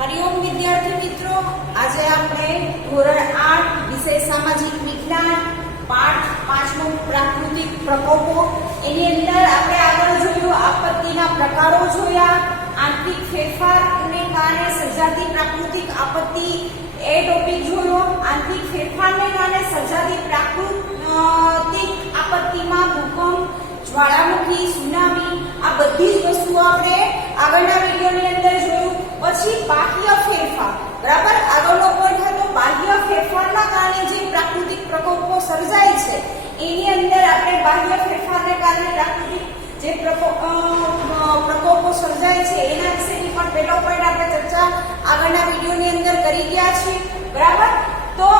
हरिओम विद्यार्थी मित्रों, आज आपणे धोरण 8 विषय सामाजिक विज्ञान पाठ 5 प्राकृतिक प्रकोपो एनी अंदर आपणे આગળ જોયું આપત્તિના પ્રકારો જોયા, આંતરિક ફેરફારને કારણે સર્જાતી પ્રાકૃતિક આપત્તિ એ ટોપિક જોયો। આંતરિક ફેરફારને કારણે સર્જાતી પ્રાકૃતિક આપત્તિમાં ભૂકંપ, જ્વાળામુખી, સુનામી આ બધી જ વસ્તુઓ આપણે આગળના વિડિયોની અંદર જોયું। પછી બાહ્ય ફેરફાર, બરાબર, આગળનો પોઈન્ટ હતો બાહ્ય ફેરફારના કારણે જે પ્રાકૃતિક પ્રકોપો સર્જાય છે એની અંદર આપણે બાહ્ય ફેરફારને કારણે પ્રાકૃતિક જે પ્રકોપો સર્જાય છે એના વિશેની પણ પહેલો પોઈન્ટ આપણે ચર્ચા આગળના વિડિયોની અંદર કરી ગયા છીએ, બરાબર। તો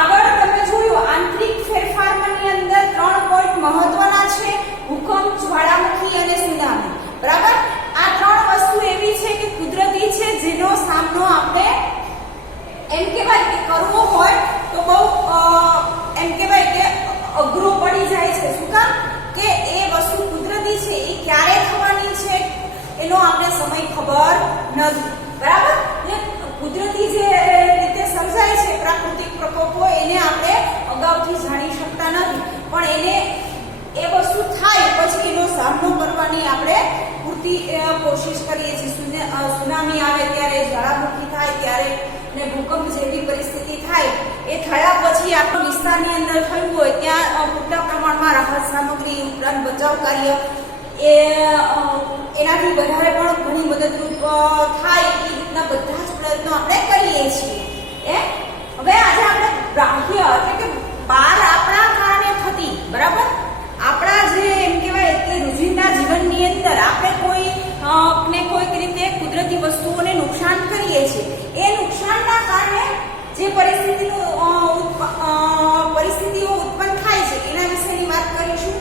આગળ તમે જોયું આંતરિક ફેરફારની અંદર 3 પોઈન્ટ મહત્વના છે, ભૂકંપ, જ્વાળામુખી અને સુનામી, બરાબર। આ 3 વસ્તુ એવી છે કે કુદરતી છે જેનો સામનો આપણે એમ કહેવાય કે કરવો હોય તો બહુ એમ કહેવાય કે અઘરો પડી જાય છે। શું કામ કે એ વસ્તુ કુદરતી છે, એ ક્યારે થવાની છે એનો આપણે સમય ખબર નથી, બરાબર। એટલે કુદરતી જે રીતે સર્જાય છે પ્રાકૃતિક પ્રકોપો એને આપણે અગાઉથી જાણી શકતા નથી, પણ એને એ વસ્તુ થાય પછી એનો સામનો કરવાની આપણે પૂરતી કોશિશ કરીએ છીએ। સુનામી આવે ત્યારે, જ્વાળામુખી થાય ત્યારે ને ભૂકંપ જેવી પરિસ્થિતિ થાય એ થયા પછી આપણો વિસ્તારની અંદર થયું હોય ત્યાં પૂરતા પ્રમાણમાં રાહત સામગ્રી ઉપરાંત બચાવ કાર્ય એનાથી વધારે પણ ઘણી મદદરૂપ થાય એ રીતના બધા જ પ્રયત્નો આપણે કરીએ છીએ। હવે આજે આપણે બાહ્ય એટલે કે બહાર આપણા કારણે થતી, બરાબર, આપણા જે એમ કહેવાય કે રોજિંદા જીવનની અંદર આપણે કોઈક રીતે કુદરતી વસ્તુઓને નુકસાન કરીએ છીએ, એ નુકસાનના કારણે જે પરિસ્થિતિઓ ઉત્પન્ન થાય છે એના વિશેની વાત કરીશું।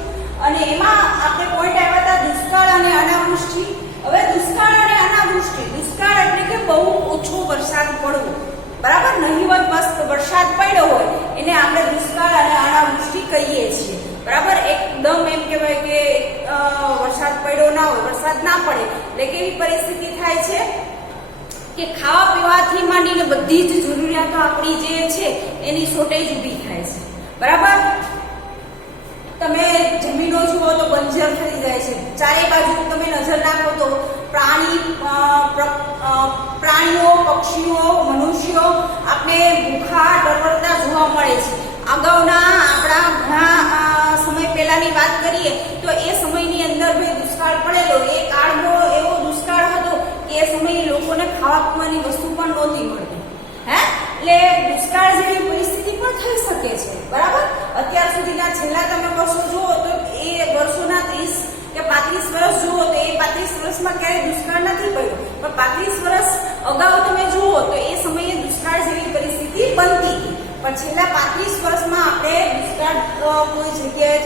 અને એમાં આપણે પોઈન્ટ આવ્યા હતા દુષ્કાળ અને અનાવૃષ્ટિ। હવે દુષ્કાળ અને અનાવૃષ્ટિ, દુષ્કાળ એટલે કે બહુ ઓછો વરસાદ પડવો, બરાબર, નહિવત વરસાદ પડ્યો હોય એને આપણે દુષ્કાળ અને અનાવૃષ્ટિ કહીએ છીએ, બરાબર। એકદમ એમ કહેવાય કે વરસાદ પડ્યો ના હોય, વરસાદ ના પડે એટલે કેવી પરિસ્થિતિ થાય છે કે ખાવા પીવાથી માંડીને બધી જ જરૂરિયાતો આપણી જે છે એની શોર્ટેજ ઊભી થાય છે, બરાબર। તમે જમીનો જુઓ તો બંજર થઈ જાય છે, ચારે બાજુ તમે નજર નાખો તો પ્રાણીઓ, પક્ષીઓ, મનુષ્યો આપણે ભૂખા ટરવરતા જોવા મળે છે। અગાઉના આપણા ઘણા સમય પહેલાની વાત કરીએ તો એ સમયની અંદર ભાઈ દુષ્કાળ પડેલો, એ કાળનો એવો દુષ્કાળ હતો કે એ સમયે લોકોને ખાવા પીવાની વસ્તુ પણ નહોતી મળતી, એટલે દુષ્કાળ જેવી પરિસ્થિતિ પણ થઈ શકે છે, બરાબર। અત્યાર સુધીના છેલ્લા તમે વર્ષો જુઓ તો એ વર્ષોના 30 કે 35 વર્ષ જુઓ તો એ 35 વર્ષમાં ક્યારેય દુષ્કાળ નથી પડ્યો, પણ 35 વર્ષ અગાઉ તમે જુઓ તો એ સમયે દુષ્કાળ જેવી પરિસ્થિતિ બનતી હતી, પણ છેલ્લા 35 વર્ષમાં આપણે દુષ્કાળ કોઈ જગ્યાએ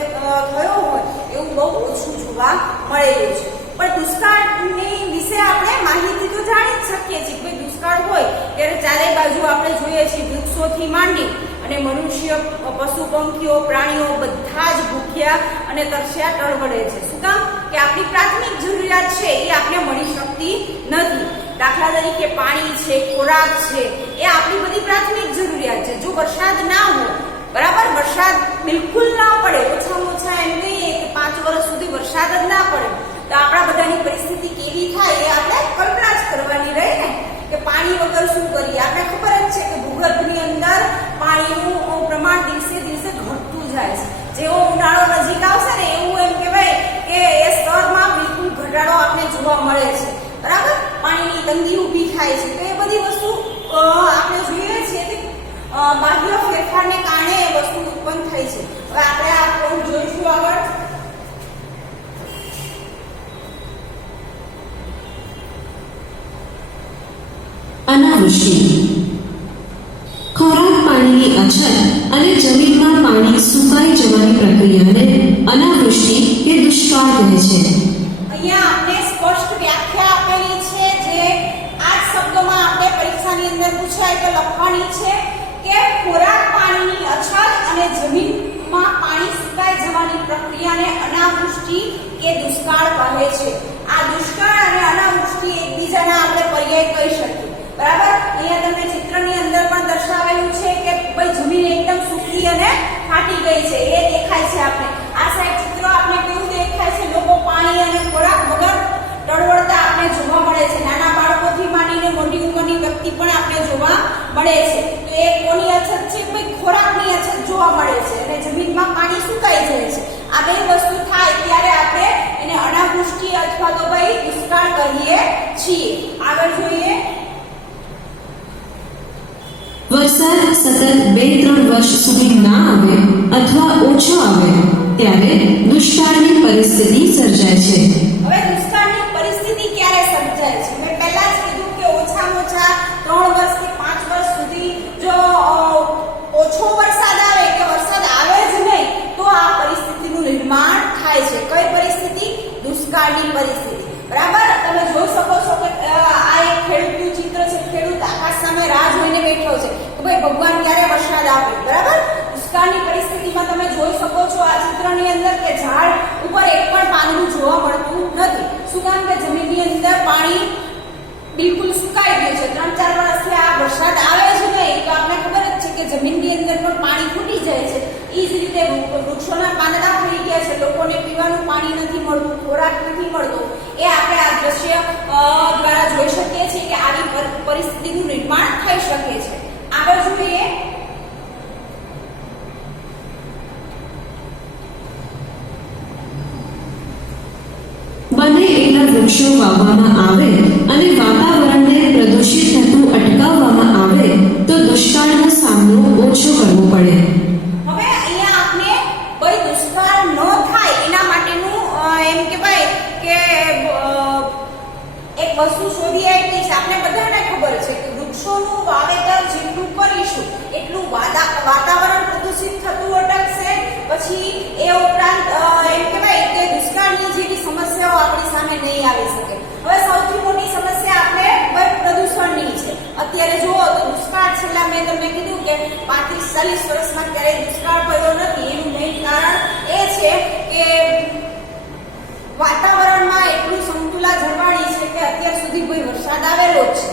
થયો હોય એવું બહુ ઓછું જોવા મળેલું છે। પણ દુષ્કાળની વિશે આપણે માહિતી તો જાણી જ શકીએ છીએ કે દુષ્કાળ હોય ત્યારે ચારે બાજુ આપણે જોઈએ છીએ વૃક્ષોથી માંડી અને મનુષ્ય, પશુ પંખીઓ, પ્રાણીઓ બધા જ ભૂખ્યા અને તરસ્યા ટળવળે છે। શું કામ કે આપણી પ્રાથમિક જરૂરિયાત છે એ આપણે મળી શકતી નથી। દાખલા તરીકે પાણી છે, ખોરાક છે, એ આપણી બધી પ્રાથમિક જરૂરિયાત છે। જો વરસાદ ના હોય, બરાબર, વરસાદ બિલકુલ ના પડે, ઓછામાં ઓછા એમ કહીએ કે 5 વર્ષ સુધી વરસાદ જ ના પડે તો આપણા બધાની પરિસ્થિતિ કેવી થાય એ આપણે કલ્પના જ કરવાની રહે ને, કે પાણી વગર શું કરીએ। આપણે ખબર જ છે કે ભૂગર્ભની અંદર પાણીનું પ્રમાણ દિવસે દિવસે ઘટતું જાય છે, જેવો ઉનાળો નજીક આવશે ને એવું એમ કહેવાય કે એ સ્તરમાં બિલકુલ ઘટાડો આપણે જોવા મળે છે, બરાબર, પાણીની તંગી ઊભી થાય છે। તો એ બધી વસ્તુ આપણે જોઈએ છીએ કે બાહ્ય ફેરફારને કારણે એ વસ્તુ ઉત્પન્ન થઈ છે। હવે આપણે આ પોઈન્ટ જોઈશું આગળ। અનાવૃષ્ટિ, ખોરાક પાણીની અછત અને જમીનમાં પાણી સુકાઈ જવાની પ્રક્રિયાને અનાવૃષ્ટિ કે દુષ્કાળ કહે છે। અહીંયા આપણે સ્પષ્ટ વ્યાખ્યા આપેલી છે જે આ શબ્દોમાં આપણે પરીક્ષાની અંદર પૂછાય તો લખવાની છે કે ખોરાક પાણીની અછત અને જમીનમાં પાણી સુકાઈ જવાની પ્રક્રિયાને અનાવૃષ્ટિ કે દુષ્કાળ કહે છે। આ દુષ્કાળ અને અનાવૃષ્ટિ એકબીજાના આપણે પર્યાય કહી શકીએ, બરાબર। ઘસી અને ફાટી ગઈ છે એ દેખાય છે. આપણે આ સાઈડ ચિત્ર આપણે કેવું દેખાય છે, લોકો પાણી અને ખોરાક વગર ટળવળતા આપણે જોવા મળે છે. નાના બાળકોથી માંડીને મોટી ઉંમરની વ્યક્તિ પણ આપણે જોવા મળે છે. તો એ કોની અછત છે? ભાઈ ખોરાકની અછત જોવા મળે છે અને જમીનમાં પાણી સુકાઈ જાય છે. આ બે વસ્તુ થાય ત્યારે આપણે એને અનાવૃષ્ટિ અથવા તો ભાઈ દુષ્કાળ કહીએ છીએ. આગળ જોઈએ. વરસાદ સતત 2-3 વર્ષ સુધી ના આવે અથવા ઓછો આવે ત્યારે દુષ્કાળની પરિસ્થિતિ સર્જાય છે. હવે દુષ્કાળની પરિસ્થિતિ ક્યારે સર્જાય છે? મેં પહેલા જ કીધું કે ઓછામાં ઓછા 3 વર્ષથી 5 વર્ષ સુધી જો ઓછો વરસાદ આવે કે વરસાદ આવે જ નહીં તો આ પરિસ્થિતિનું નિર્માણ થાય છે. કઈ પરિસ્થિતિ? દુષ્કાળની પરિસ્થિતિ. બરાબર, તમે જોઈ શકો છો કે આ એક ખેડૂતનું ચિત્ર છે. ખેડૂત આકાશ સામે રાહ જોઈને બેઠો છે કે ભાઈ ભગવાન ક્યારે વરસાદ આપે. બરાબર, દુષ્કાળની પરિસ્થિતિમાં તમે જોઈ શકો છો આ ચિત્રની અંદર કે ઝાડ ઉપર એક પણ પાંદડું જોવા મળતું નથી. શું કામ? કે જમીનની અંદર પાણી બિલકુલ સુકાઈ ગયું છે. 3-4 વર્ષથી આ વરસાદ આવે જ નહીં તો આપણે ખબર જ છે કે જમીનની અંદર પણ પાણી ખૂટી જાય છે. એ જ રીતે વૃક્ષોના પાંદડા ખરી ગયા છે, લોકોને પીવાનું પાણી નથી મળતું, ખોરાક નથી મળતો. એ આપણે આ દ્રશ્ય દ્વારા જોઈ શકીએ છીએ કે આવી પરિસ્થિતિનું નિર્માણ થઈ શકે છે. આગળ જોઈએ. બને એટલા વૃક્ષો વાવવામાં આવે અને વાતાવરણને પ્રદૂષિત થતું અટકાવવામાં આવે તો દુષ્કાળનો સામનો ઓછો કરવો પડે. હવે અહીંયા આપણે કોઈ દુષ્કાળ ન થાય એના માટેનું એમ કહેવાય કે એક વસ્તુ શોધી આપી છે. આપણે બધાને ખબર છે કે વૃક્ષોનું વાવેતર જેટલું કરીશું એટલું વાતાવરણ પ્રદૂષિત થતું અટકશે. પછી એ ઉપરાંત એમ કહેવાય કે દુષ્કાળની જેવી સમસ્યાઓ આપણી સામે નહીં આવી શકે. હવે સૌથી મોટી સમસ્યા આપણે પ્રદૂષણની છે. અત્યારે જુઓ તો દુષ્કાળ છેલ્લા મેં તમને કીધું કે 35-40 વર્ષમાં ક્યારેય દુષ્કાળ પડ્યો નથી. એનું મેઇન કારણ એ છે કે વાતાવરણમાં એટલું સંતુલન જળવાણી છે કે અત્યાર સુધી કોઈ વરસાદ આવેલો જ છે,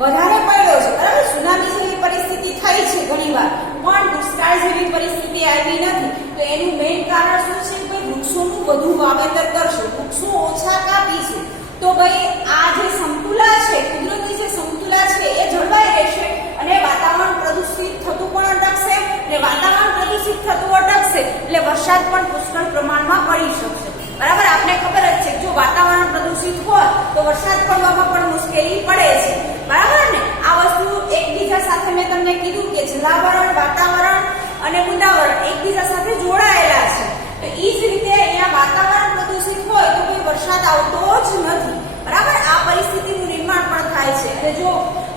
વધારે પડ્યો છે. બરાબર, સુનામી જેવી પરિસ્થિતિ થઈ છે ઘણીવાર, પણ દુષ્કાળ જેવી પરિસ્થિતિ આવી નથી. તો એનું મેઇન કારણ શું છે? ભાઈ વૃક્ષોનું વધુ વાવેતર કરશું, વૃક્ષો ઓછા કાપીશું તો ભાઈ આ જે સમતુલા છે, કુદરતી જે સમતુલા છે એ જળવાઈ રહેશે અને વાતાવરણ પ્રદૂષિત થતું પણ અટકશે. અને વાતાવરણ પ્રદૂષિત થતું અટકશે એટલે વરસાદ પણ પુષ્કળ પ્રમાણમાં પડી શકશે. બરાબર, આપને ખબર જ છે જો વાતાવરણ પ્રદૂષિત હોય તો વરસાદ પડવામાં પણ મુશ્કેલી પડે છે. બરાબર ને? આ વસ્તુ એકબીજા સાથે મેં તમને કીધું કે જલાવરણ, વાતાવરણ અને વૃંદાવરણ એકબીજા સાથે જોડાયેલા છે. તો એ જ રીતે અહીંયા વાતાવરણ પ્રદૂષિત હોય તો કોઈ વરસાદ આવતો જ નથી. બરાબર, આ પરિસ્થિતિનું નિર્માણ પણ થાય છે. અને જો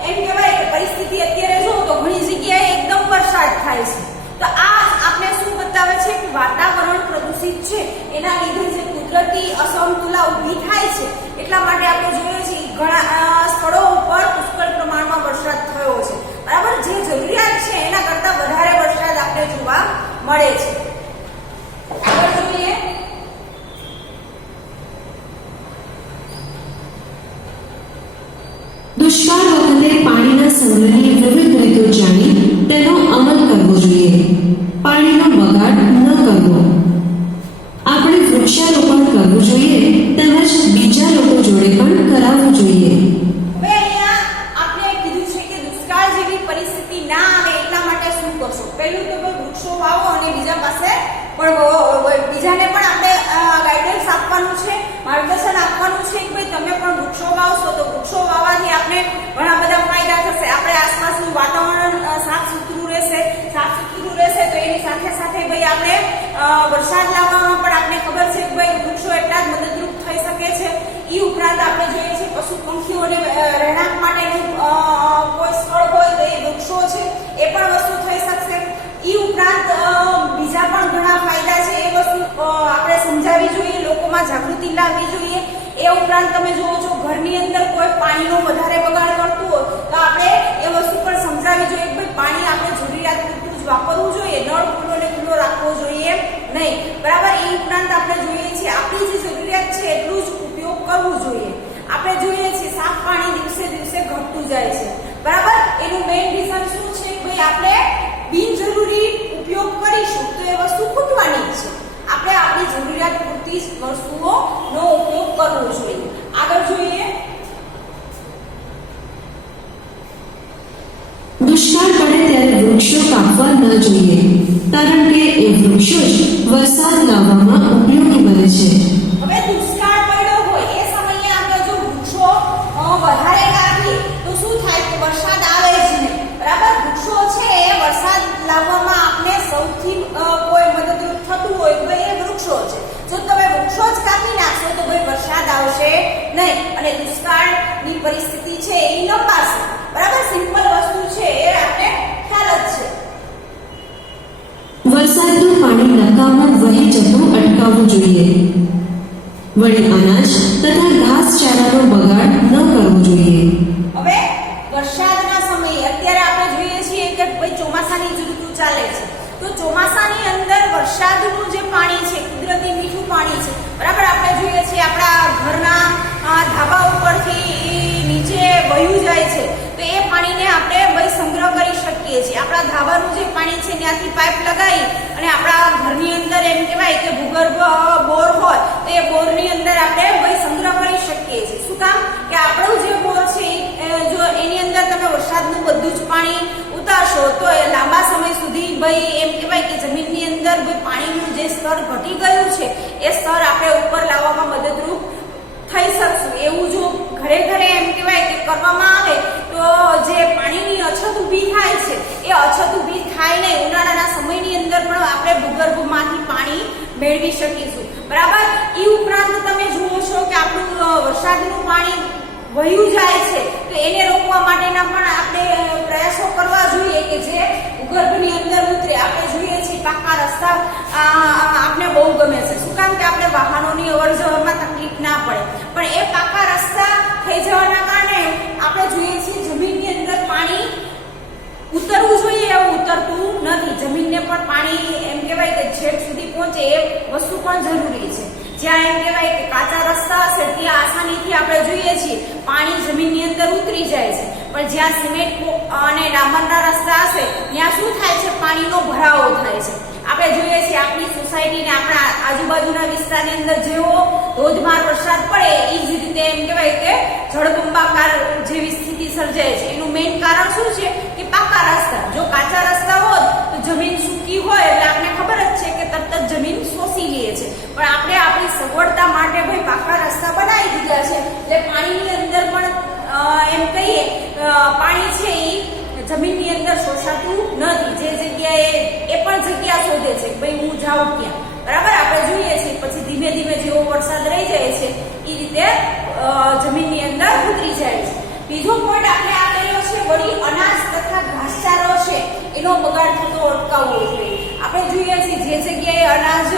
એમ કહેવાય કે પરિસ્થિતિ અત્યારે જો તો ઘણી જગ્યાએ એકદમ વરસાદ થાય છે. તો આ આપણે શું બતાવે છે કે વાતાવરણ પ્રદૂષિત છે એના લીધે જે કુદરતી અસમતુલા ઊભી થાય છે. એટલા માટે આપણે જોઈએ છીએ ઘણા સ્થળો ઉપર પુષ્કળ પ્રમાણમાં વરસાદ થયો છે. બરાબર, જે જરૂરિયાત છે એના કરતા વધારે વરસાદ આપણે જોવા મળે છે. આગળ જોઈએ. દુષ્કાળ વખતે પાણીના સંગ્રહની વિવિધ રીતો જાણી તેનો અમલ કરવો જોઈએ. પાણીનો બગાડ ન કરવો. આપણે વૃક્ષારોપણ કરવું જોઈએ તેમજ બીજા લોકો જોડે પણ કરાવવું જોઈએ. હવે અહીંયા આપણે કીધું છે કે દુષ્કાળ જેવી પરિસ્થિતિ ના આવે એટલા માટે શું કરશો? પહેલું તો વૃક્ષો વાવો અને બીજા પાસે પણ બીજાને પણ આપણે ગાઈડન્સ આપવાનું છે, માર્ગદર્શન આપવાનું છે કે ભાઈ તમે પણ વૃક્ષો વાવશો તો વૃક્ષો વાવવાથી આપણે ઘણા બધા ફાયદા થશે. આપણે આસપાસનું વાતાવરણ સાફ સુથરું રહેશે તો એની સાથે સાથે ભાઈ આપણે વરસાદ લાવવામાં પણ આપણે ખબર છે કે ભાઈ વૃક્ષો એટલા જ મદદરૂપ થઈ શકે છે. એ ઉપરાંત આપણે જોઈએ છીએ પશુ પંખીઓને રહેણાંક માટેનું કોઈ સ્થળ હોય તો એ વૃક્ષો છે એ પણ વસ્તુ થઈ શકશે. એ ઉપરાંત બીજા પણ ઘણા ફાયદા છે એ વસ્તુ આપણે સમજાવવી જોઈએ, લોકોમાં જાગૃતિ લાવવી જોઈએ. એ ઉપરાંત તમે જોવો છો ઘરની અંદર કોઈ પાણીનો વધારે બગાડ કરતું હોય તો આપણે એ વસ્તુ પણ સમજાવવી જોઈએ કે ભાઈ પાણી આપણે જરૂરિયાત પૂરતું જ વાપરવું જોઈએ, નળ ખુલ્લો ને ખુલ્લો રાખવો જોઈએ નહીં. બરાબર, એ ઉપરાંત આપણે જોઈએ છીએ આપણી જે જરૂરિયાત છે એટલું જ ઉપયોગ કરવું જોઈએ. આપણે જોઈએ છીએ સાફ પાણી દિવસે દિવસે ઘટતું જાય છે. બરાબર, એનું મેઇન રીઝન શું છે? ભાઈ આપણે બિનજરૂરી ઉપયોગ કરીશું તો એ વસ્તુ ખૂટવાની જ છે. આપણે આપણી જરૂરિયાત પૂરતી વસ્તુઓનો ઉપયોગ કરવો જોઈએ. આગળ જોઈએ. દુષ્કાળ પડે ત્યારે વૃક્ષો કાપવા ન જોઈએ, કારણ કે એ વૃક્ષો જ વરસાદ લાવવામાં ઉપયોગી બને છે. હવે દુષ્કાળ પડ્યો હોય એ સમયે આપણે જો વૃક્ષો વધારે કાપીએ તો શું થાય કે વરસાદ આવે જ નહીં. બરાબર, વૃક્ષો છે એ વરસાદ લાવવામાં આપણે સૌથી કોઈ મદદરૂપ થતું હોય તો એ વૃક્ષો છે. જો તમે વૃક્ષો જ કાપી નાખશો તો ભાઈ વરસાદ આવશે નહીં અને દુષ્કાળની પરિસ્થિતિ છે એ લંબાશે. બરાબર, સિમ્પલ વસ્તુ છે એ આપણે ખ્યાલ જ છે. વરસાદનું પાણી નકામું વહી જતું અટકાવવું જોઈએ. વળી અનાજ તથા ઘાસચારાનો બગાડ ન કરવો જોઈએ. હવે વરસાદના સમયે અત્યારે આપણે જોઈએ છીએ કે ભાઈ ચોમાસાની જ ઋતુ ચાલે છે, તો ચોમાસાની અંદર વરસાદનું જે પાણી છે, કુદરતી મીઠું પાણી છે, બરાબર, આપણે જોઈએ છીએ આપણા ઘરના ધાબા ઉપરથી નીચે વહ્યું જાય છે, તો એ પાણીને આપણે ભાઈ સંગ્રહ કરી શકીએ છીએ. આપણા ધાબાનું જે પાણી છે ત્યાંથી પાઇપ લગાવી અને આપણા ઘરની અંદર એમ કહેવાય કે ભૂગર્ભ બોર હોય તો એ બોરની અંદર આપણે ભાઈ સંગ્રહ કરી શકીએ છીએ. શું કામ કે આપણું જે બોર છે જો એની અંદર તમે વરસાદનું બધું જ પાણી ઉતારશો તો એ લાંબા સમય સુધી ભાઈ એમ કહેવાય કે જમીનની અંદર ભાઈ પાણીનું જે સ્તર ઘટી ગયું છે એ સ્તર આપણે ઉપર લાવવામાં મદદરૂપ થઈ શકશું. એવું જો ઘરે ઘરે એમ કહેવાય કે કરવામાં આવે તો જે પાણીની અછત ઊભી થાય છે એ અછત ઊભી થાય નહીં. ઉનાળાના સમયની અંદર પણ આપણે ભૂગર્ભમાંથી પાણી મેળવી શકીશું. બરાબર, એ ઉપરાંત તમે જુઓ છો કે આપણું વરસાદનું પાણી વહ્યું જાય છે તો એને રોકવા માટેના પણ આપણે પ્રયાસો કરવા જોઈએ કે જે ભૂગર્ભની અંદર ઉતરે. આપણે જોઈએ છીએ પાકા રસ્તા આપણે બહુ ગમે છે. શું કામ કે આપણે વાહનોની અવરજવરમાં તકલીફ ના પડે, પણ એ પાકા રસ્તા થઈ જવાના કારણે આપણે જોઈએ છીએ જમીનની અંદર પાણી ઉતરવું જોઈએ એવું ઉતરતું નથી. જમીનને પણ પાણી એમ કહેવાય કે છેક સુધી પહોંચે એ વસ્તુ પણ જરૂરી છે. જ્યાં એમ કહેવાય કે કાચા રસ્તા હશે ત્યાં આસાનીથી આપણે જોઈએ છીએ પાણી જમીનની અંદર ઉતરી જાય છે, પણ જ્યાં સિમેન્ટ અને ડામરના રસ્તા હશે ત્યાં શું થાય છે, પાણીનો ભરાવો થાય છે. આપણે જોઈએ છીએ આપણી સોસાયટીને આપણા આજુબાજુના વિસ્તારની અંદર જેવો ધોધમાર વરસાદ પડે એ જ રીતે એમ કહેવાય કે જળબંબાકાર જેવી સ્થિતિ સર્જાય છે. એનું મેઇન કારણ શું છે કે પાકા રસ્તા. જો કાચા રસ્તા હોત તો જમીન સૂકી હોય એટલે આપણે ખબર જ છે કે તરત જ જમીન શોષી લે છે, પણ આપણે આપણી સગવડતા માટે ભાઈ પાકા રસ્તા બનાવી દીધા છે એટલે પાણીની અંદર પણ એમ કહીએ પાણી છે એ જમીનની અંદર શોષાતું નથી. જે જગ્યાએ એ પણ જગ્યા શોધે છે ભાઈ હું જાઉં ક્યાં. બરાબર, આપણે જોઈએ છીએ પછી ધીમે ધીમે જેવો વરસાદ રહી જાય છે એ રીતે જમીનની અંદર ઉતરી જાય છે. બીજો પોઈન્ટ આપણે આપેલો છે વળી અનાજ તથા ઘાસચારો છે એનો બગાડ થતો અટકાવવો જોઈએ. આપણે જોઈએ છીએ જે જગ્યાએ અનાજ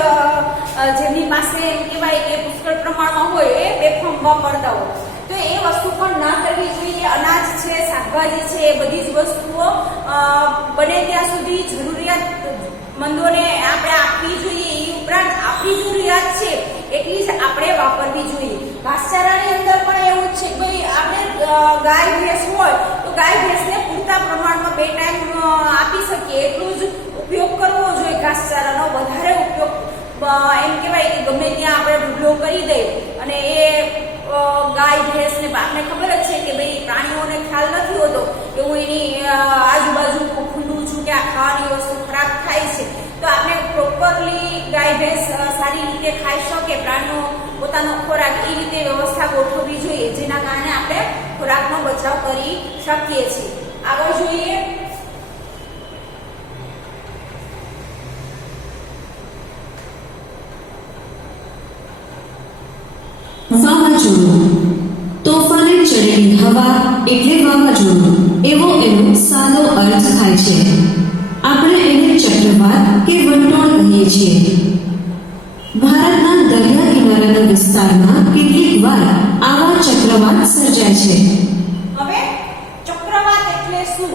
જેમની પાસે એમ કહેવાય કે પુષ્કળ પ્રમાણમાં હોય એ બેફામ વાપરતા હોય તો એ વસ્તુ પણ ના કરવી જોઈએ. અનાજ છે, શાકભાજી છે, એ બધી જ વસ્તુઓ બને ત્યાં સુધી જરૂરિયાતમંદોને આપણે આપવી જોઈએ. એ ઉપરાંત આપણી જરૂરિયાત છે એટલી જ આપણે વાપરવી જોઈએ. ઘાસચારાની અંદર પણ એવું જ છે ભાઈ આપણે ગાય ભેંસ હોય તો ગાય ભેંસને પૂરતા પ્રમાણમાં 2 ટાઈમ આપી શકીએ એટલું જ ઉપયોગ કરવો જોઈએ. ઘાસચારાનો વધારે ઉપયોગ એમ કહેવાય કે ગમે ત્યાં આપણે ઢગલો કરી દઈએ અને એ ગાય ભેંસને આપને ખબર જ છે કે ભાઈ પ્રાણીઓને ખ્યાલ નથી હોતો એવું એની આજુબાજુ ખુલ્લું છું કે આ ખાવાની વસ્તુ ખરાબ થાય છે તો આપણે પ્રોપરલી ગાય ભેંસ સારી રીતે ખાઈ શકે, પ્રાણીઓ પોતાનો ખોરાક એ રીતે વ્યવસ્થા ગોઠવવી જોઈએ જેના કારણે આપણે ખોરાકનો બચાવ કરી શકીએ છીએ. આગળ જોઈએ. વાવાઝોડું. તોફાને ચડેલી હવા એટલે વાવાઝોડું એવો એનો સાદો અર્થ થાય છે. આપણે એને ચક્રવાત કે વંટોળ કહીએ છીએ. ભારતના દરિયા કિનારાના વિસ્તારમાં કેટલીક વાર આવા ચક્રવાત સર્જાય છે. હવે ચક્રવાત એટલે શું?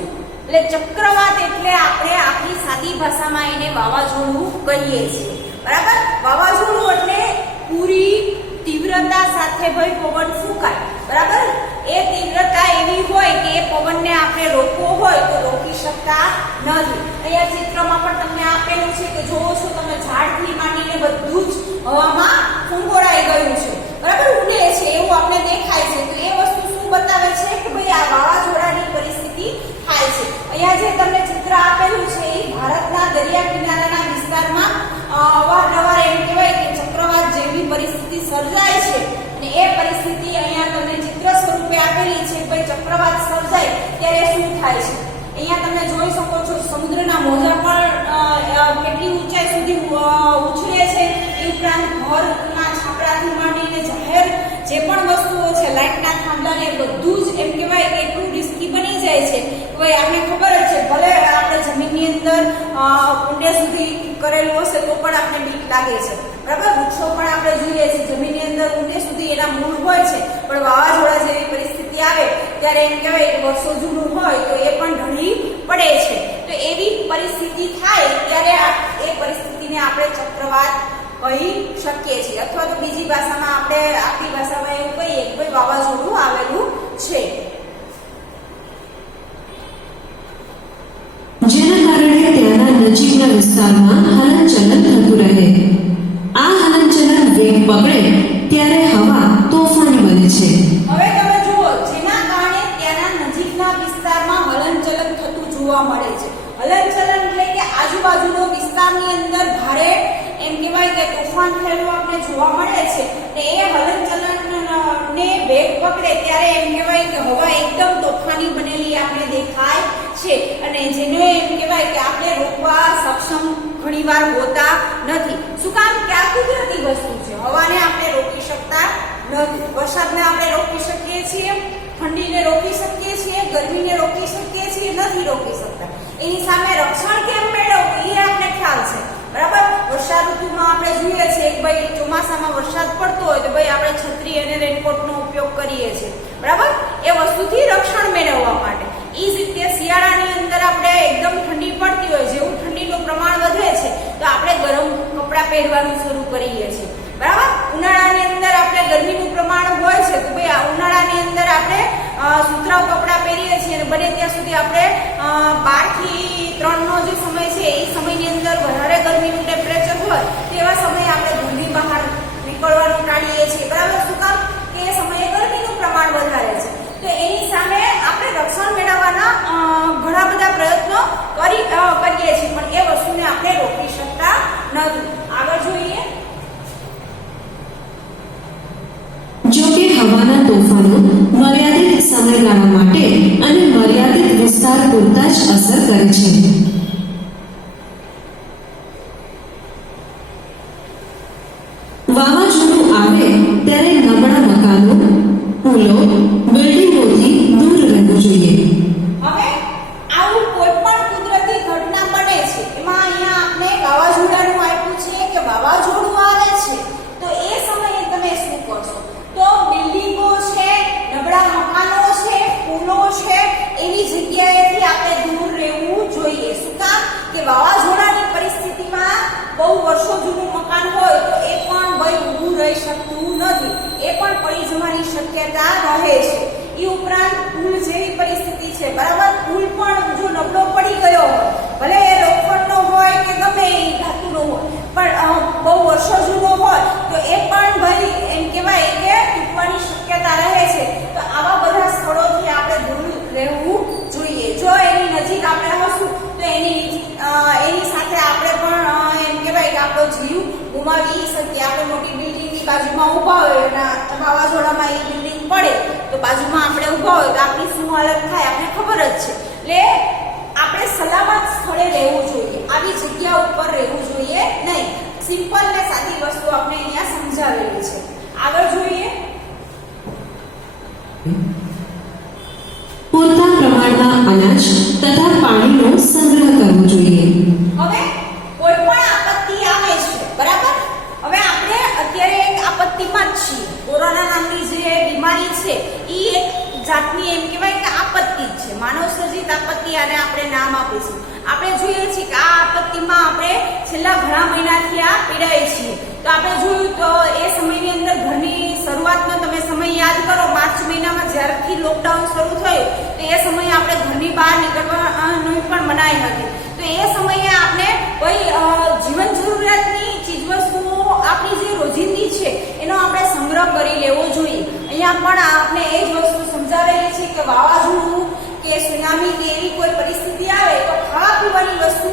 એટલે ચક્રવાત એટલે આપણે આપણી સાદી ભાષામાં એને વાવાઝોડું કહીએ છીએ. બરાબર, વાવાઝોડું એટલે પૂરી તીવ્રતા સાથે ભાઈ પવન ફૂંકાય. બરાબર, એ તીવ્રતા એવી હોય કે એ પવનને આપણે રોકવો હોય તો રોકી શકતા નથી. અહીંયા ચિત્રમાં પણ તમને આપેલું છે કે જોવો છો તમે ઝાડથી માંડીને બધું જ હવામાં ફૂંકોળાઈ ગયું છે, બરાબર, ઉડે છે એવું આપણે દેખાય છે. તો એ વસ્તુ શું બતાવે છે કે ભાઈ આ વાવાઝોડાની પરિસ્થિતિ થાય છે. અહીંયા જે તમને ચિત્ર આપેલું છે એ ભારતના દરિયા કિનારાના વિસ્તારમાં અવારનવાર એમ કહેવાય કે ચક્રવાત જેવી પરિસ્થિતિ સર્જાય છે. અને એ પરિસ્થિતિ અહીંયા તમને ચિત્ર સ્વરૂપે આપેલી છે. ભાઈ ચક્રવાત સર્જાય ત્યારે શું થાય છે. અહીંયા તમે જોઈ શકો છો સમુદ્રના મોજા પણ કેટલી ઊંચાઈ સુધી ઉછળે છે. એ ઉપરાંત ઘરના છાપરાથી માંડીને જાહેર જે પણ વસ્તુઓ છે, લાઇટના થાંભલાને બધું જ એમ કહેવાય કે એટલું રિસ્કી બની જાય છે. ભાઈ આપણે ખબર જ છે, ભલે આપણે જમીનની અંદર ઊંડે સુધી કરેલું હશે તો પણ આપણે બીક લાગે છે, બરાબર. વૃક્ષો પણ આપણે જોઈએ છીએ જમીનની અંદર ઊંડે સુધી એના મૂળ હોય છે, પણ વાવાઝોડા જેવી પરિસ્થિતિ આવે ત્યારે એમ કહેવાય કે વર્ષો જૂનું હોય તો એ પણ ઢળી પડે છે. તો એવી પરિસ્થિતિ થાય ત્યારે એ પરિસ્થિતિને આપણે ચક્રવાત કહી શકીએ છીએ, અથવા તો બીજી ભાષામાં આપણે આપણી ભાષામાં એવું કહીએ કે ભાઈ વાવાઝોડું આવેલું છે. જેના કારણે ત્યાંના નજીકના વિસ્તારમાં હલનચલન થતું રહે. આ હલનચલન વેગ પકડે ત્યારે હવા તોફાની બને છે. હવે તમે જુઓ, જેના કારણે ત્યાંના નજીકના વિસ્તારમાં હલનચલન થતું જોવા મળે છે. હલનચલન એટલે કે આજુબાજુનો વિસ્તારની અંદર ભારે એમ કહેવાય કે તોફાન થયેલું આપણે જોવા મળે છે. ને એ હલનચલનને વેગ પકડે ત્યારે એમ કહેવાય કે હવા એકદમ તોફાની બનેલી આપણે દેખાય છે. અને જેને એમ કહેવાય કે આપણે રોકવા સક્ષમ ઘણીવાર હોતા નથી. શું કામ કે આ કુદરતી વસ્તુ છે. હવાને આપણે રોકી શકતા નથી. વરસાદને આપણે રોકી શકીએ છીએ, ઠંડીને રોકી શકીએ છીએ, ગરમીને રોકી શકીએ છીએ, નથી રોકી શકતા. એની સામે રક્ષણ કેમ મેળવવું એ આપણે ખ્યાલ છે, બરાબર. વર્ષા ઋતુમાં આપણે જોઈએ છીએ કે ભાઈ ચોમાસામાં વરસાદ પડતો હોય તો ભાઈ આપણે છત્રી અને રેનકોટનો ઉપયોગ કરીએ છીએ, બરાબર, એ વસ્તુથી રક્ષણ મેળવવા માટે. એ જ રીતે શિયાળાની અંદર આપણે એકદમ ઠંડી પડતી હોય, જેવું ઠંડીનું પ્રમાણ વધે છે તો આપણે ગરમ કપડાં પહેરવાનું શરૂ કરીએ છીએ, બરાબર. ઉનાળાની અંદર આપણે ગરમીનું પ્રમાણ હોય છે તો ભાઈ આ ઉનાળાની અંદર આપણે સુતરાઉ કપડાં પહેરીએ છીએ અને બને ત્યાં સુધી આપણે 12 થી 3 નો જે સમય છે એ સમયની અંદર વધારે ગરમીનું ટેમ્પરેચર હોય તેવા સમયે આપણે ઘરની બહાર નીકળવાનું ટાળીએ છીએ, બરાબર. શું કામ કે એ સમયે ગરમીનું પ્રમાણ વધારે છે. તો એની સામે આપણે રક્ષણ મેળવવાના ઘણા બધા પ્રયત્નો કરીએ છીએ, પણ એ વસ્તુને આપણે રોકી શકતા નથી. આગળ જોઈએ. જો કે હવાના તોફાનો મર્યાદિત સમયગાળા માટે અને મર્યાદિત વિસ્તાર પૂરતા જ અસર કરે છે. વાવાઝોડું આવે ત્યારે નબળા મકાનો, પુલો, બિલ્ડિંગોથી દૂર રહેવું જોઈએ. હવે આવું કોઈ પણ કુદરતી ઘટના બને છે, એમાં અહીંયા આપણે વાવાઝોડાનું આપ્યું છે કે વાવાઝોડું આવે છે તો એ સમયે તમે શું કરશો? તો બિલ્ડિંગો છે, નબળા મકાનો છે, પુલો છે, એવી જગ્યાએથી આપણે દૂર રહેવું જોઈએ. શું કામ કે વાવાઝોડાની પરિસ્થિતિમાં બહુ વર્ષો જૂનું મકાન હોય તો એ પણ ભાઈ ઊભું રહી શકતું નથી, એ પણ પડી જવાની શક્યતા રહે છે. એ ઉપરાંત પુલ જેવી પરિસ્થિતિ છે, બરાબર. પુલ પણ જો નબળો પડી ગયો હોય, ભલે એ લોખંડનો હોય કે ગમે એ ધાતુનો હોય, પણ બહુ વર્ષો જૂનો હોય તો એ પણ ભાઈ એમ કહેવાય કે તૂટવાની શક્યતા રહે છે. તો આવા બધા સ્થળોથી આપણે દૂર રહેવું જોઈએ. જો એની નજીક આપણે હશું તો એની સાથે આપણે પણ એમ કહેવાય કે આપણો જીવ ગુમાવી શકીએ. આપણે મોટી બિલ્ડિંગની બાજુમાં ઊભા હોય અને વાવાઝોડામાં એ બિલ્ડિંગ પડે તો બાજુમાં આપણે ઊભા હોય તો આપણી શું હાલત થાય આપણે ખબર જ છે. એટલે આપણે સલામત સ્થળે રહેવું જોઈએ, આવી જગ્યા ઉપર રહેવું જોઈએ નહીં. સિમ્પલ ને સાદી વસ્તુ આપણે અહીંયા સમજાવેલી છે. આગળ જોઈએ. પૂરતા પ્રમાણમાં અનાજ તથા પાણીનો સંગ્રહ કરવો જોઈએ. હવે કોઈ પણ આપત્તિ આવે છે, બરાબર. હવે આપણે અત્યારે એક આપત્તિમાં જ છીએ. કોરોના નામની જે બીમારી છે એ એક જાતની એમ કહેવાય કે આપત્તિ જ છે, માનવ સર્જિત આપત્તિ આને આપણે નામ આપીશું. આપણે જોઈએ છીએ કે આ આપત્તિમાં આપણે છેલ્લા ઘણા મહિનાથી આ પીડાઈએ છીએ. તો આપણે જોયું તો એ સમયની અંદર ઘરની શરૂઆતનો તમે સમય યાદ કરો, માર્ચ મહિનામાં જ્યારથી લોકડાઉન શરૂ થયું તો એ સમયે આપણે ઘરની બહાર નીકળવાની પણ મનાઈ હતી. તો તો એ સમયે આપણે કોઈ જીવન જરૂરિયાતની ચીજવસ્તુઓ આપણી જે રોજિંદી છે એનો આપણે સંગ્રહ કરી લેવો જોઈએ. અહીંયા પણ આપણે એ જ વસ્તુ સમજાવેલી છે કે વાવાઝોડું કે સુનામી કે એવી કોઈ પરિસ્થિતિ આવે તો ખાવા પીવાની વસ્તુ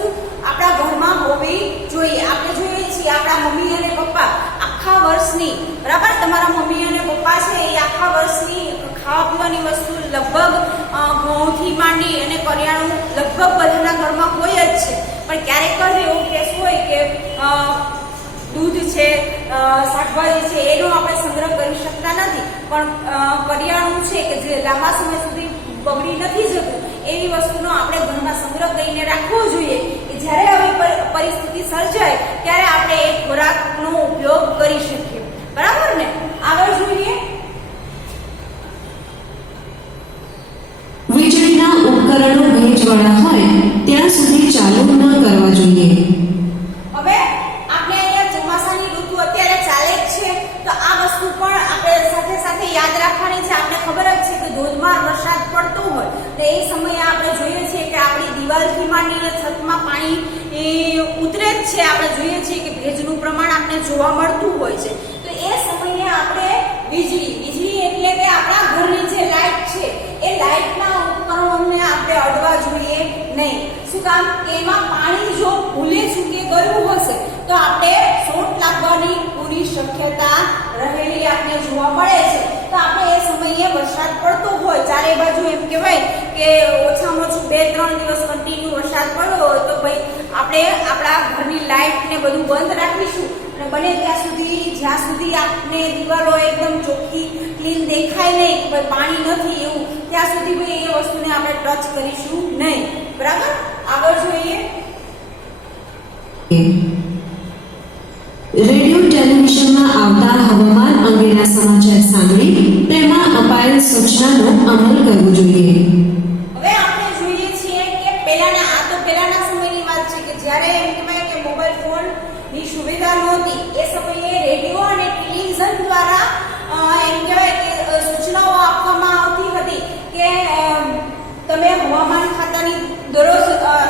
આપણા ઘરમાં હોવી જોઈએ. આપણે જોઈએ છીએ આપણા મમ્મી અને પપ્પા આખા વર્ષની, બરાબર, તમારા મમ્મી અને પપ્પા છે એ આખા વર્ષની ખાવા પીવાની વસ્તુ લગભગ ઘઉંથી માંડી અને કરિયાણું લગભગ બધાના ઘરમાં હોય જ છે. પણ ક્યારેક જ એવો કેસ હોય કે દૂધ છે, શાકભાજી છે, એનો આપણે સંગ્રહ કરી શકતા નથી, પણ કરિયાણું છે કે જે લાંબા સમય સુધી બગડી નથી જતું એવી વસ્તુનો આપણે ઘરમાં સંગ્રહ કરીને રાખવો જોઈએ કે જ્યારે આવી પરિસ્થિતિ સર્જાય ત્યારે આપણે એ ખોરાકનો ઉપયોગ કરી શકીએ. બરાબર ને? આગળ જોઈએ. વીજળીના ઉપકરણો ભેજવાળા હોય ત્યાં સુધી ચાલુ ન કરવા જોઈએ. હવે આપણે અહીંયા ચોમાસાની ઋતુ અત્યારે ચાલે જ છે, તો આ વસ્તુ પણ આપણે સાથે સાથે યાદ રાખવાની છે. આપણે ખબર જ છે કે ધોધમાર વરસાદ પડતો હોય તો એ સમયે આપણે જોઈએ છીએ કે આપણી દિવાલથી માંડીને છતમાં પાણી ઉતરે જ છે. આપણે જોઈએ છીએ કે ભેજનું પ્રમાણ આપણે જોવા મળતું હોય છે. તો એ સમયે આપણે વીજળી એટલે કે આપણા ઘરની જે લાઈટ છે એ લાઈટના ઉપકરણોને આપણે અડવા જોઈએ નહીં. શું કામ? કે એમાં પાણી જો ભૂલે ચૂકે ગયું હશે તો આપણે શોર્ટ લાગવાની પૂરી શક્યતા રહેલી આપણે જોવા મળે છે. તો આપણે એ સમયે વરસાદ પડતો હોય, ચારે બાજુ એમ કહેવાય કે ઓછામાં ઓછું 2-3 દિવસ કન્ટિન્યુ વરસાદ પડ્યો હોય તો ભાઈ આપણે આપણા ઘરની લાઈટ ને બધું બંધ રાખીશું અને બને ત્યાં સુધી, જ્યાં સુધી આપણે દિવાલો એકદમ ચોખ્ખી ક્લીન દેખાય નહીં, ભાઈ પાણી નથી એવું, ત્યાં સુધી ભાઈ એ વસ્તુને આપણે ટચ કરીશું નહીં. બરાબર? આગળ જોઈએ. રેડિયો ટેલિવિઝનમાં આવતા હવામાન અંગેના સમાચાર સાંભળી તેમાં અપાયેલ સૂચનાનો અમલ કરવો જોઈએ. હવે આપણે જોઈએ છીએ કે પહેલાના સમયની વાત છે કે જ્યારે એમ કહેવાય કે મોબાઈલ ફોન ની સુવિધા નહોતી, એ સમયે રેડિયો અને ટેલિવિઝન દ્વારા એમ કહેવાય કે સૂચનાઓ આપવામાં આવતી હતી કે તમે હવામાન ખાતાની દરરોજ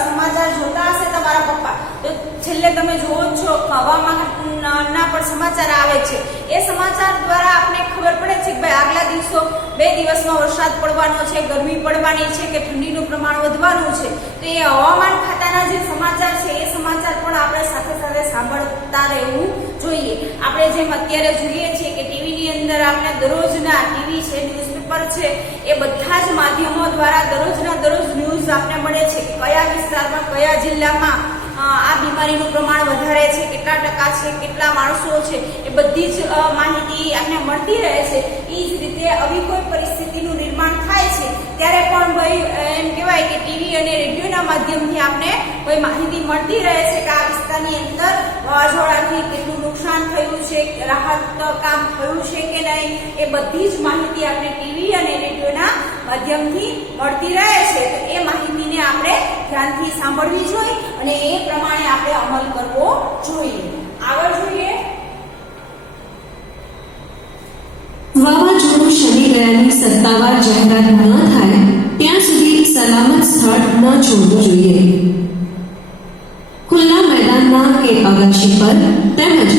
સમાચાર જોતા હશે તમારા પપ્પા, તો છેલ્લે તમે જોવો છો હવામાનના પણ સમાચાર આવે છે. એ સમાચાર દ્વારા આપણે ખબર પડે છે કે ભાઈ આગલા દિવસો 2 દિવસમાં વરસાદ પડવાનો છે, ગરમી પડવાની છે કે ઠંડીનું પ્રમાણ વધવાનું છે. તો એ હવામાન ખાતાના જે સમાચાર છે એ સમાચાર પણ આપણે સાથે સાથે સાંભળતા રહેવું જોઈએ. આપણે જેમ અત્યારે જોઈએ છીએ કે ટીવીની અંદર આપણે દરરોજના ટીવી છે, ન્યૂઝપેપર છે, એ બધા જ માધ્યમો દ્વારા દરરોજના દરરોજ ન્યૂઝ આપને મળે છે કે કયા વિસ્તારમાં, કયા જિલ્લામાં આ બીમારીનું પ્રમાણ વધારે છે, કેટલા ટકા છે, કેટલા માણસો છે, એ બધી જ માહિતી આપને મળતી રહે છે. એ જ રીતે આવી કોઈ પરિસ્થિતિનું નિર્માણ થાય છે ત્યારે પણ ભાઈ એમ કહેવાય કે ટીવી અને રેડિયોના માધ્યમથી આપને કોઈ માહિતી મળતી રહે છે કે આ વિસ્તારની અંદર વાવાઝોડાથી કેટલું નુકસાન થયું છે, રાહત કામ થયું છે કે નહીં, એ બધી જ માહિતી આપણે ટીવી અને રેડિયોના માધ્યમથી મળતી રહે છે. તો એ માહિતીને આપણે ધ્યાનથી સાંભળવી જોઈએ અને એ પ્રમાણે આપણે અમલ કરવો જોઈએ. આગળ જોઈએ. વાવાઝોડું શનિ ગયાની સત્તાવાર જાહેરાત ન થાય ત્યાં સુધી સલામત સ્થળ ન છોડવું જોઈએ. ખુલ્લા મેદાનમાં કે અગાશી પર તેમજ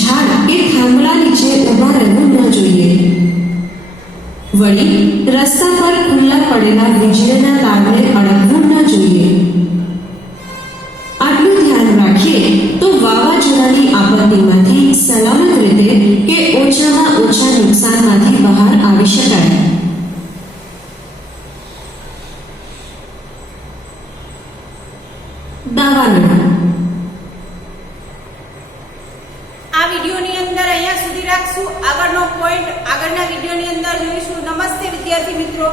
ઝાડ કે થાંભલા નીચે ઊભા રહેવું ન જોઈએ. વળી રસ્તા પર ખુલ્લા પડેલા વીજળીના તારને અડકવું ન જોઈએ. આટલું ધ્યાન રાખીએ તો વાવાઝોડાની આપત્તિમાંથી સલામત રીતે કે ઓછામાં ઓછા નુકસાનમાંથી બહાર આવી શકાય. દાવાનો આ વિડીયોની અંદર અહીંયા સુધી રાખશું. આગળનો પોઈન્ટ આગળના વિડીયોની અંદર જોઈશું. નમસ્તે વિદ્યાર્થી મિત્રો.